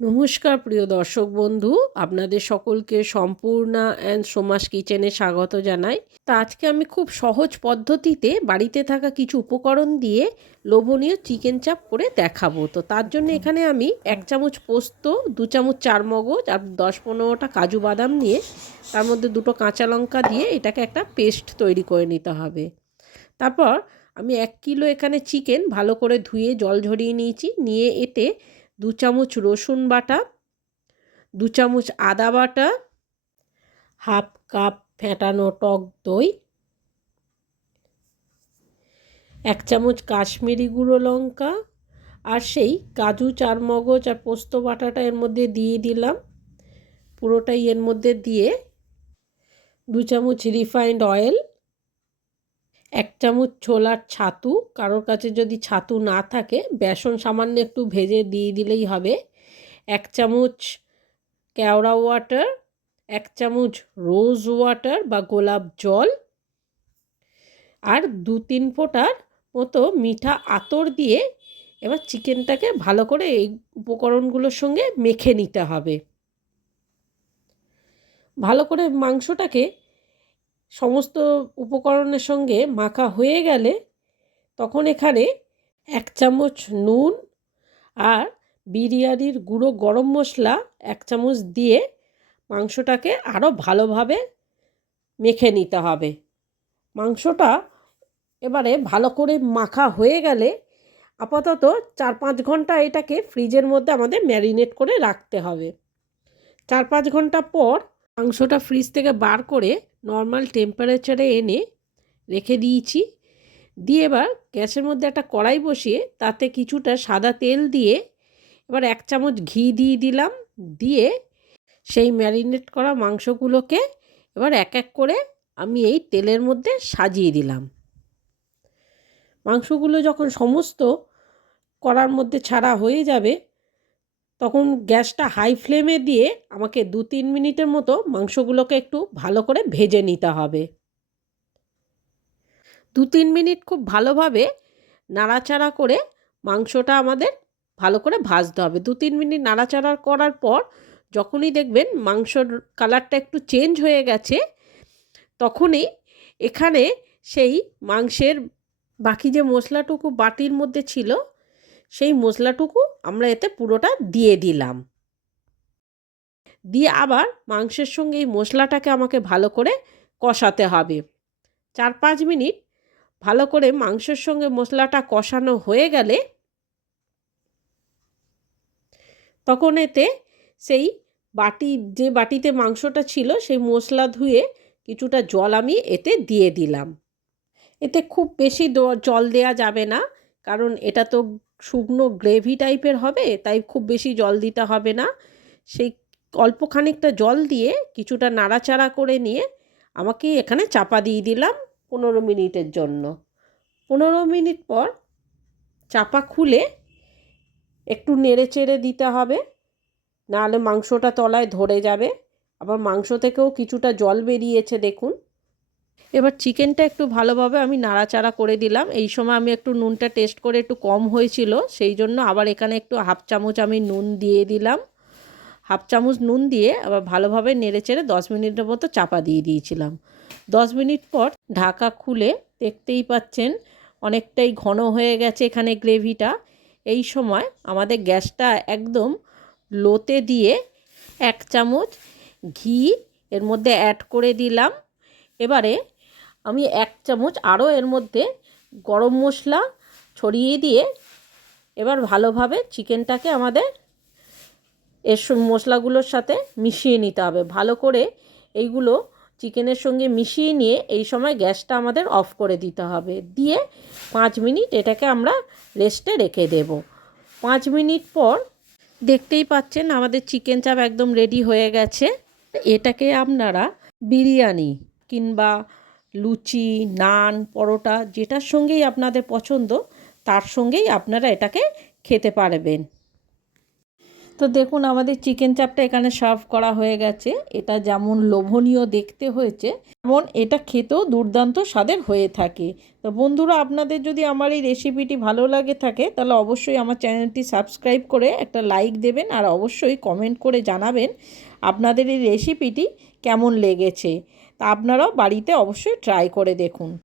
নমস্কার প্রিয় দর্শক বন্ধু, আপনাদের সকলকে সম্পূর্ণা অ্যান্ড সোমাস কিচেনে স্বাগত জানাই। তা আজকে আমি খুব সহজ পদ্ধতিতে বাড়িতে থাকা কিছু উপকরণ দিয়ে লোভনীয় চিকেন চাপ করে দেখাবো। তো তার জন্য এখানে আমি 1 চামচ পোস্ত, 2 চামচ চারমগজ আর 10-15টা কাজু বাদাম নিয়ে তার মধ্যে 2টো কাঁচা লঙ্কা দিয়ে এটাকে একটা পেস্ট তৈরি করে নিতে হবে। তারপর আমি 1 কিলো এখানে চিকেন ভালো করে ধুয়ে জল ঝরিয়ে নিয়েছি। নিয়ে এতে 2 চামচ রসুন বাটা, 2 চামচ আদা বাটা, হাফ কাপ ফেটানো টক দই, 1 চামচ কাশ্মীরি গুঁড়ো লঙ্কা আর সেই কাজু চারমগজ আর পোস্ত বাটাটা এর মধ্যে দিয়ে দিলাম। পুরোটাই এর মধ্যে দিয়ে 2 চামচ রিফাইন্ড অয়েল, 1 চামচ ছোলার ছাতু, কারোর কাছে যদি ছাতু না থাকে বেসন সামান্য একটু ভেজে দিয়ে দিলেই হবে, 1 চামচ কেওড়া ওয়াটার, 1 চামচ রোজ ওয়াটার বা গোলাপ জল আর 2-3 ফোঁটার মতো মিঠা আতর দিয়ে এবার চিকেনটাকে ভালো করে এই উপকরণগুলোর সঙ্গে মেখে নিতে হবে। ভালো করে মাংসটাকে সমস্ত উপকরণের সঙ্গে মাখা হয়ে গেলে তখন এখানে 1 চামচ নুন আর বিরিয়ানির গুঁড়ো গরম মশলা 1 চামচ দিয়ে মাংসটাকে আরও ভালোভাবে মেখে নিতে হবে। মাংসটা এবারে ভালো করে মাখা হয়ে গেলে আপাতত 4-5 ঘন্টা এটাকে ফ্রিজের মধ্যে আমাদের ম্যারিনেট করে রাখতে হবে। 4-5 ঘন্টা পর মাংসটা ফ্রিজ থেকে বার করে নর্মাল টেম্পারেচারে এনে রেখে দিয়েছি। দিয়ে এবার গ্যাসের মধ্যে একটা কড়াই বসিয়ে তাতে কিছুটা সাদা তেল দিয়ে এবার 1 চামচ ঘি দিয়ে দিলাম। দিয়ে সেই ম্যারিনেট করা মাংসগুলোকে এবার এক এক করে আমি এই তেলের মধ্যে সাজিয়ে দিলাম। মাংসগুলো যখন সমস্ত কড়ার মধ্যে ছাড়া হয়ে যাবে তখন গ্যাসটা হাই ফ্লেমে দিয়ে আমাকে 2-3 মিনিটের মতো মাংসগুলোকে একটু ভালো করে ভেজে নিতে হবে। 2-3 মিনিট খুব ভালোভাবে নাড়াচাড়া করে মাংসটা আমাদের ভালো করে ভাজতে হবে। 2-3 মিনিট নাড়াচাড়া করার পর যখনই দেখবেন মাংসর কালারটা একটু চেঞ্জ হয়ে গেছে তখনই এখানে সেই মাংসের বাকি যে মশলাটুকু বাটির মধ্যে ছিল সেই মশলাটুকু আমরা এতে পুরোটা দিয়ে দিলাম। দিয়ে আবার মাংসের সঙ্গে এই মশলাটাকে আমাকে ভালো করে কষাতে হবে। 4-5 মিনিট ভালো করে মাংসের সঙ্গে মশলাটা কষানো হয়ে গেলে তখন এতে সেই যে বাটিতে মাংসটা ছিল সেই মশলা ধুয়ে কিছুটা জল আমি এতে দিয়ে দিলাম। এতে খুব বেশি জল দেয়া যাবে না, কারণ এটা তো শুকনো গ্রেভি টাইপের হবে, তাই খুব বেশি জল দিতে হবে না। সেই অল্প খানিকটা জল দিয়ে কিছুটা নাড়াচাড়া করে নিয়ে আমাকে এখানে চাপা দিয়ে দিলাম 15 মিনিটের জন্য। 15 মিনিট পর চাপা খুলে একটু নেড়ে চেড়ে দিতে হবে, নাহলে মাংসটা তলায় ধরে যাবে। আবার মাংস থেকেও কিছুটা জল বেরিয়েছে দেখুন। এবার চিকেনটা একটু ভালোভাবে আমি নাড়াচাড়া করে দিলাম। এই সময় আমি একটু নুনটা টেস্ট করে একটু কম হয়েছিল, সেই জন্য আবার এখানে একটু হাফ চামচ আমি নুন দিয়ে দিলাম। হাফ চামচ নুন দিয়ে আবার ভালোভাবে নেড়েচেড়ে 10 মিনিটের মতো চাপা দিয়ে দিয়েছিলাম। 10 মিনিট পর ঢাকা খুলে দেখতেই পাচ্ছেন অনেকটাই ঘন হয়ে গেছে এখানে গ্রেভিটা। এই সময় আমাদের গ্যাসটা একদম লোতে দিয়ে 1 চামচ ঘি এর মধ্যে অ্যাড করে দিলাম। এবারে আমি 1 চামচ আরও এর মধ্যে গরম মশলা ছড়িয়ে দিয়ে এবার ভালোভাবে চিকেনটাকে আমাদের এর মশলাগুলোর সাথে মিশিয়ে নিতে হবে। ভালো করে এইগুলো চিকেনের সঙ্গে মিশিয়ে নিয়ে এই সময় গ্যাসটা আমাদের অফ করে দিতে হবে। দিয়ে 5 মিনিট এটাকে আমরা রেস্টে রেখে দেব। 5 মিনিট পর দেখতেই পাচ্ছেন আমাদের চিকেন চাপ একদম রেডি হয়ে গেছে। এটাকে আপনারা বিরিয়ানি কিংবা লুচি, নান, পরোটা যেটার সঙ্গেই আপনাদের পছন্দ তার সঙ্গেই আপনারা এটাকে খেতে পারবেন। তো দেখুন আমাদের চিকেন চাপটা এখানে সার্ভ করা হয়ে গেছে। এটা যেমন লোভনীয় দেখতে হয়েছে, তেমন এটা খেতেও দুর্দান্ত স্বাদের হয়ে থাকে। তো বন্ধুরা, আপনাদের যদি আমার এই রেসিপিটি ভালো লাগে থাকে তাহলে অবশ্যই আমার চ্যানেলটি সাবস্ক্রাইব করে একটা লাইক দেবেন, আর অবশ্যই কমেন্ট করে জানাবেন আপনাদের এই রেসিপিটি কেমন লেগেছে। তা আপনারাও বাড়িতে অবশ্যই ট্রাই করে দেখুন।